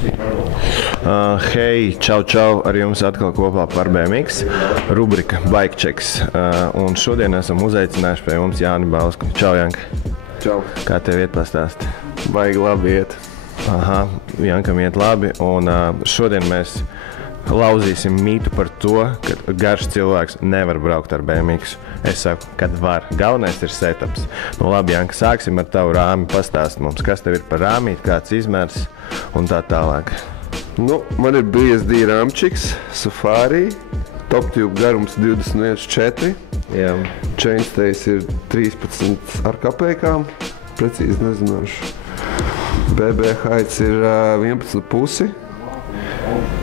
Hei, čau, ar jums atkal kopā par BMX, rubrika Bike Checks. Un šodien esam uzaicinājuši pie mums Jāni Bausku. Čau, Janka. Čau. Kā tev iet pastāst? Baigi labi iet. Aha, Jankam iet labi. Un šodien mēs lauzīsim mītu par to, ka garš cilvēks nevar braukt ar BMX. Es saku, kad var. Galvenais ir setups. Nu labi, Janka, sāksim ar tavu rāmi. Pastāst mums, kas tev ir par rāmīt, kāds izmērs un tā tālāk. Nu, man ir BSD rāmčiks, Safari, Top Tube garums 21,4. Jā. Chainstays ir 13 ar kapekām, precīzi nezināšu. BB heights ir 11,5.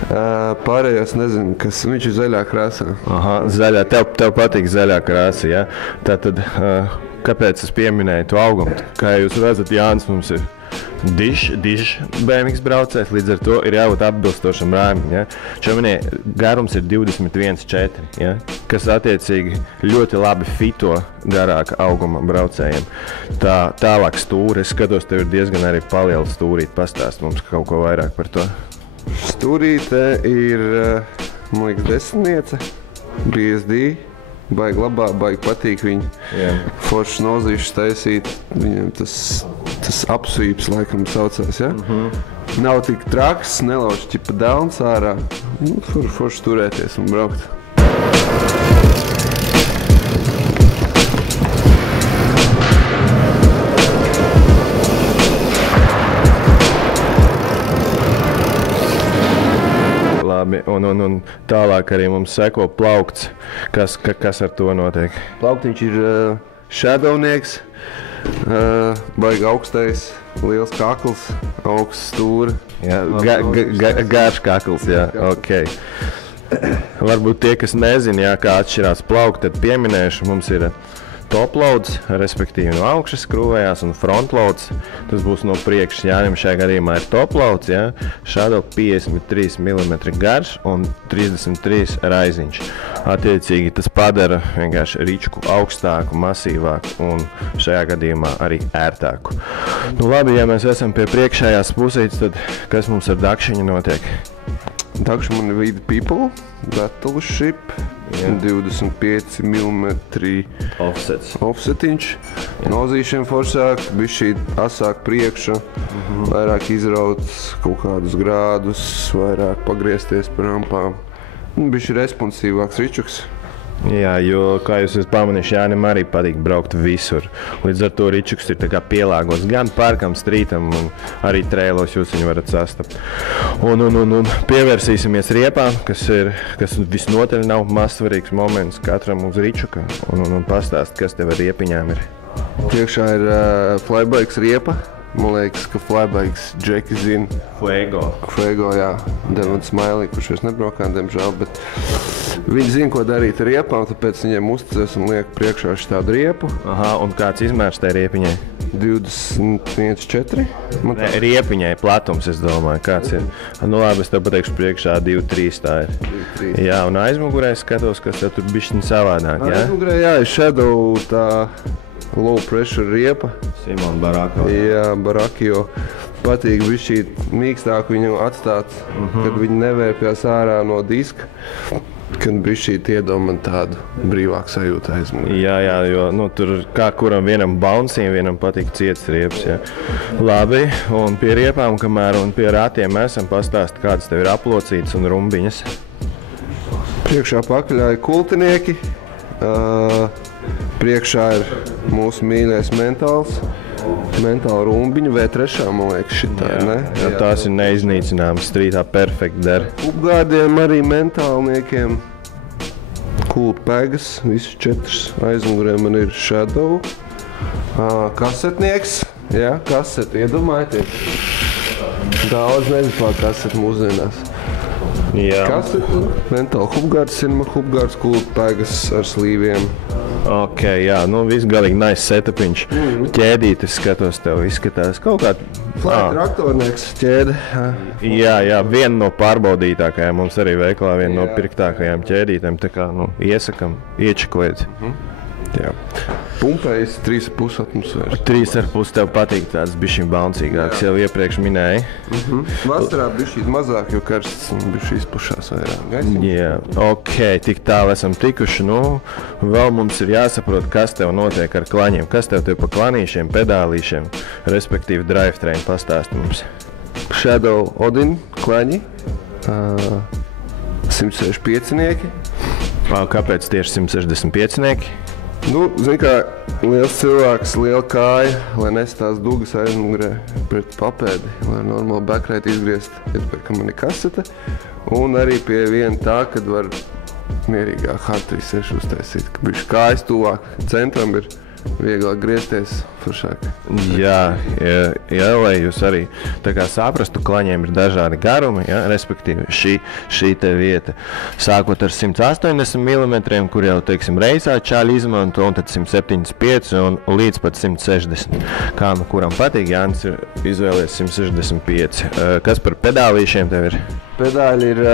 Pārējās nezinu, kas viņš ir zaļā krāsā. Aha, zaļā. Tev patīk zaļā krāsa, ja? Tātad, kāpēc es pieminēju to augumu? Kā jūs redzat, Jānis mums ir dižs BMX braucējs, līdz ar to ir jābūt atbilstošam rāmim, ja? Čominie garums ir 21,4, ja? Kas attiecīgi ļoti labi fito garāka auguma braucējiem. Tālāk stūri, es skatos, tev ir diezgan arī paliela stūrīt. Pastāst mums kaut ko vairāk par to. Stūrīte ir, man liekas, 10. BSD. Baigi labā, baigi patīk viņi. Foršs nozīšas taisīt. Viņam tas apsvīps laikam saucās, ja? Nav tik traks, nelauž ķipa dauns ārā. Nu, foršs turēties un braukt. Un tālāk arī mums seko plaukts. Kas ar to notiek? Plauktiņš ir shadownieks, baigi augstais, liels kakls, augsts stūra. Jā, garš kakls, jā, ok. Varbūt tie, kas nezina, jā, kā atšķirās plaukti, tad pieminēšu, mums ir toploads, respektīvi no augšas skrūvējās, un frontloads, tas būs no priekšas. Jānim šajā gadījumā ir toploads, ja? Shadow 53 mm garš un 33 raiziņš. Attiecīgi tas padara vienkārši ričku augstāku, masīvāku un šajā gadījumā arī ērtāku. Nu labi, ja mēs esam pie priekšējās pusītes, tad kas mums ar dakšiņu notiek? Dakši man ir With People, Battleship, 25 mm offsetiņš, nozīšiem foršāk, bišķī asāk priekša, vairāk izraut kaut kādus grādus, vairāk pagriezties par rampām, bišķi responsīvāks ričuks. Jā, jo, kā jūs esat pamanījuši, Jānim arī patīk braukt visur. Līdz ar to ričuks ir tā kā pielāgots gan parkam, strītam un arī trēlos jūs viņu varat sastapt. Un pievērsīsimies riepām, kas visnotaļ nav mazsvarīgs moments katram uz ričuka. Un pastāst, kas tev ar riepiņām ir. Priekšā ir flybikes riepa. Man liekas, ka flybikes Džeki zina. Fuego, jā. Devon Smiley, kurš es nebraukāju, diemžēl, bet viņi zina, ko darīt ar riepām, tāpēc viņiem uzticēs un liek priekšā šitādu riepu. Aha, un kāds izmērs tai riepiņai? 21,4. Riepiņai platums, es domāju, kāds ir. Nu labi, es tev pateikšu priekšā 2,3 tā ir. 2,3. Jā, un aizmugurē skatos, kas tev tur bišķiņ savādāk, jā? Aizmugurē, jā, ir Shadow tā low pressure riepa. Simon Barako. Jā, Barakio. Patīk bišķī mīkstāk viņu atstāt, kad viņi nevērpjās ārā no diska. Kad bišķī iedod man tādu brīvāku sajūtu aizmugurē. Jā, jo tur kā kuram vienam bouncing, vienam patīk ciets riepas. Jā. Labi, un pie riepām, kamēr un pie rātiem esam, pastāst, kādas tev ir aplocītas un rumbiņas. Priekšā pakaļā ir kultinieki. Priekšā ir mūsu mīļais mentāla rumbiņa, V3, man liekas, šitā, ne? Jā, tās ir neiznīcināmas, strītā perfekti der. Upgādiem arī mentālniekiem, Kult Pegas, visu 4. Aizmugurē man ir Shadow, kasetnieks, jā, kaseti, iedomājieties. Daudz nezinu kaseti mūsdienās. Kaseti, mentāla hupgārds, cinema hupgārds, Kult Pegas ar slīviem. Ok, jā, nu viss galīgi nice setupiņš. Ķēdītes skatos, tev izskatās kaut kā... Flight traktornieks ķēde. Jā, viena no pārbaudītākajām, mums arī veiklā viena no pirktākajām ķēdītēm, tā kā, iesakam, iečekojiet. Jā. Pumpējs 3,5 atmosfēras. 3,5 tev patīk tāds bišķiņ bouncīgāks, jau iepriekš minēji. Vasarā bišķīt mazāk, jo karsts bišķi izpušās vairāk. Jā, ok, tik tālu esam tikuši. Nu, vēl mums ir jāsaprot, kas tev notiek ar klaņiem. Kas tev pa klanīšiem, pedālīšiem, respektīvi drivetrain pastāst mums. Shadow Odin klaņi, 165-nieki. Kāpēc tieši 165-nieki? Nu, zini kā, liels cilvēks, liela kāja, lai nes tās dugas aizmugurē pret papēdi, lai normāli backrate izgriezt, ka man ir kasete. Un arī pie viena tā, kad var mierīgāk H36 uztaisīt, ka bišķi kājas tuvāk centram ir vieglāk griezties, foršāk. Jā, lai jūs arī tā kā saprastu, klaņiem ir dažādi garumi, ja, respektīvi šī te vieta. Sākot ar 180 mm, kur jau, teiksim, reisā čāļi izmanto, un tad 175 un līdz pat 160. Kā nu kuram patīk, Jānis ir izvēlies 165. Kas par pedālīšiem tev ir? Pedāļi ir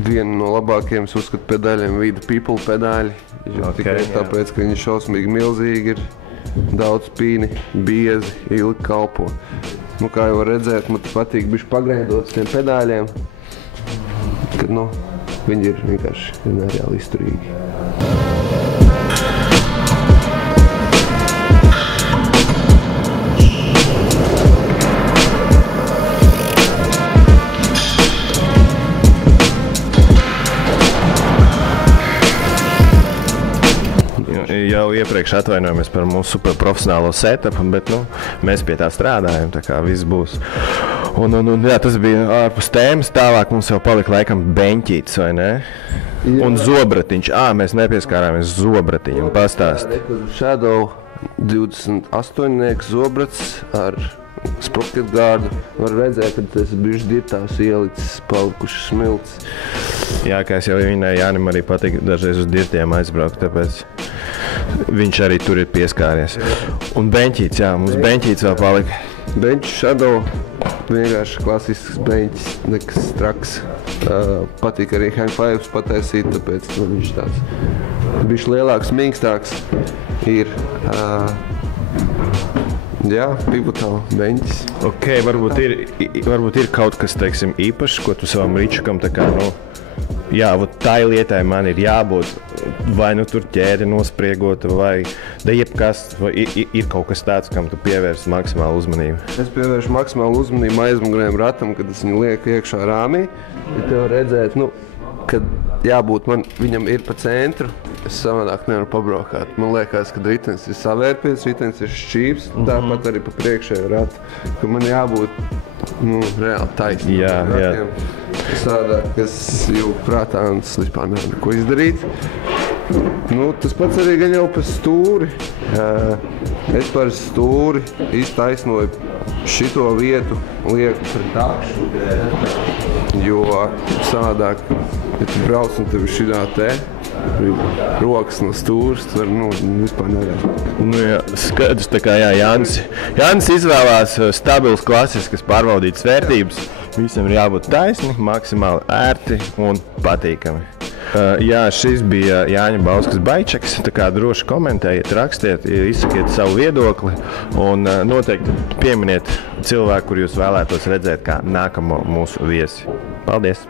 viena no labākajiem, es uzskatu, pedāļiem Vida People pedāļi. Tikai tāpēc, ka viņi šausmīgi milzīgi ir, daudz pīni, biezi, ilgi kalpo. Nu, kā jau var redzēt, man patīk bišķi pagreidot tiem pedāļiem, kad, nu, viņi ir vienkārši nereāli izturīgi. Jau iepriekš atvainojamies par mūsu superprofesionālo setupu, bet nu, mēs pie tā strādājam, tā kā viss būs. Jā, tas bija ārpus tēmas, tālāk mums jau palika laikam beņķītis, vai ne? Jā. Un zobratiņš. Mēs nepieskārāmies zobratiņam, pastāst. Shadow 28-nieks zobrats ar sprocket gārdu. Var redzēt, ka tas bišķi dirtās ielicis, palikušas smilts. Jā, kā es jau minēju, Jānim arī patīk dažreiz uz dirtiem aizbraukt, tāpēc viņš arī tur ir pieskāries. Un beņķīts, jā, mums beņķīts vēl palika. Beņķis Shadow, vienkārši klasisks beņķis, nekas traks. Patīk arī hang fives pataisīt, tāpēc viņš tāds bišķi lielāks, mīkstāks ir. Jā, pivotāla beņķis. Ok, varbūt ir kaut kas, teiksim, īpašs, ko tu savam ričukam tā kā, nu, jā, tai lietai man ir jābūt, vai nu tur ķēde nospriegota, vai da jebkas, vai ir kaut kas tāds, kam tu pievērsi maksimālu uzmanību? Es pievēršu maksimālu uzmanību aizmugurējiem ratam, kad es viņu lieku iekšā rāmī. Ja tev redzēt, nu, kad jābūt viņam ir pa centru, es savādāk nevaru pabraukāt. Man liekas, ka ritenis ir savērpies, ritenis ir šķīps, tāpat arī pa priekšēju ratu, ka man jābūt, nu, reāli taisnām. Jā. Savādāk, kas jau prātā un es vispār nevaru neko izdarīt. Nu, tas pats arī gan jau pa stūri. Es par stūri iztaisnoju šito vietu, lieku pret akšu, jo savādāk, ja tu brauc un tev ir šitā te, rokas no stūras, tu var, nu, vispār nevarētu. Nu jā, skaidrs, tā kā jā, Jānis izvēlās stabils, klasiskas pārbaudītas vērtības. Visam ir jābūt taisni, maksimāli ērti un patīkami. Jā, šis bija Jāņa Bauskas Baičeks, tā kā droši komentējiet, rakstiet, izsakiet savu viedokli un noteikti pieminiet cilvēku, kur jūs vēlētos redzēt kā nākamo mūsu viesi. Paldies!